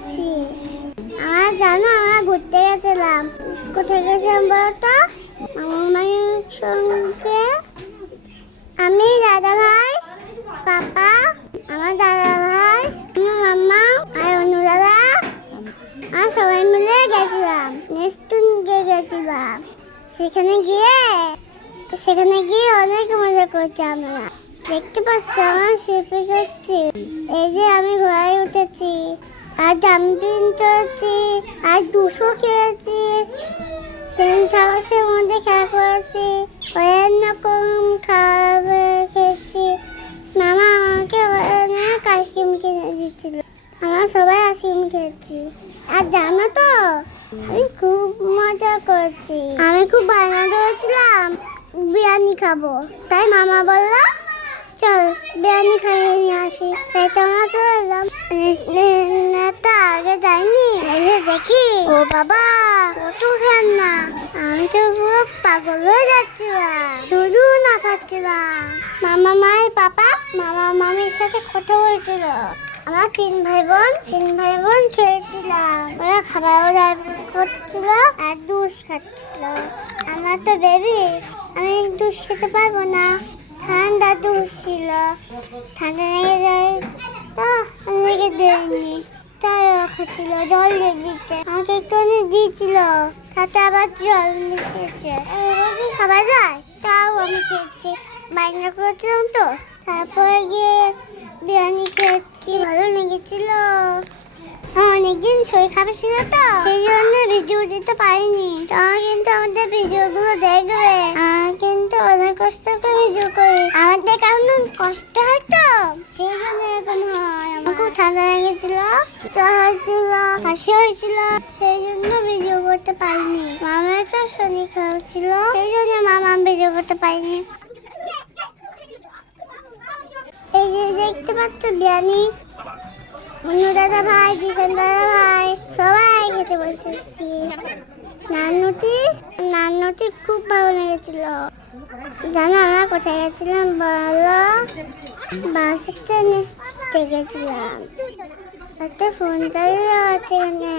আছি। জানো আমরা ঘুরতে গেছিলাম। কোথায় গেছিলাম বলতো? আমার মায়ের সঙ্গে আমি, দাদা ভাই, পাপা, আমার দাদা ভাই, আমার মাম্মা আর অন্য দাদা, আর সবাই মিলে গেছিলাম। নেস্টুনকে গেছিলাম। সেখানে গিয়ে অনেক মজা করছি আমরা। দেখতে পাচ্ছ আমার শিল্পে যাচ্ছি। এই যে আমি ঘোড়ায় উঠেছি, আর জাম্পিং চড়ছি, আর দুশো খেয়েছি, সাহসের মধ্যে খেলা করেছি, অনেক রকম খাবার খেয়েছি। মামা আমাকে অনেক আইসক্রিম কিনে দিচ্ছিল। আমরা সবাই আইসক্রিম খেয়েছি। আর জানো তো আমি খুব মজা করছি। আমি খুব বায়না ধরেছিলাম বিরিয়ানি খাবো, তাই মামা বলল চল বিরিয়ানি খাইয়ে নিয়ে আসি। তাই তো আমরা চলে এলাম। তো আগে যাইনি, এসে দেখি ও বাবা কত খেলনা। আমি তো পুরো পাগল হয়ে যাচ্ছিলাম, শুধু না পাচ্ছিলাম। মামা মামির সাথে কথা বলছিল। আমরা তিন ভাই বোন খেলছিলাম। ওরা খাবার অর্ডার করছিল আর দুষ খাচ্ছিল। আমার তো বেবি, আমি দুষ খেতে পারবো না। ঠান্ডা দুষ ছিল, ঠান্ডা লেগে যায় তো লেগে দেয়নি। তাই খাচ্ছিল, জল দিয়ে দিচ্ছে, আমাকে একটু দিয়েছিল, তাতে আবার জল মিশিয়েছে। খাওয়া যায় তাও আমি খেয়েছি, বাইনা করেছিলাম তো। তারপরে গিয়ে বিরিয়ানি খেয়েছি, ভালো লেগেছিল। অনেকদিন শরীর খারাপ ছিল তো, সেই জন্য ভিডিও দিতে পারিনি। তোমরা কিন্তু আমাদের ভিডিওগুলো দেখবে। কিন্তু অনেক কষ্ট করে ভিডিও করি, আমাদের কেমন কষ্ট হয় তো, সেই জন্য এরকম হয়। আমার খুব ঠান্ডা লেগেছিল, জ্বর হয়েছিল, কাশি হয়েছিল, সেই জন্য ভিডিও করতে পারিনি। মামার তো শরীর খারাপ ছিল, সেই জন্য মামা ভিডিও করতে পারিনি। এই যে দেখতে পাচ্ছ বিরিয়ানি, অন্য দাদা ভাই, কিষান দাদা ভাই সবাই খেতে বসেছি। নান্নটি খুব ভালো লেগেছিল। জানো আমরা কোথায় গেছিলাম বলো? বাসাতে গেছিলাম। একটা ফোন আছে এখানে।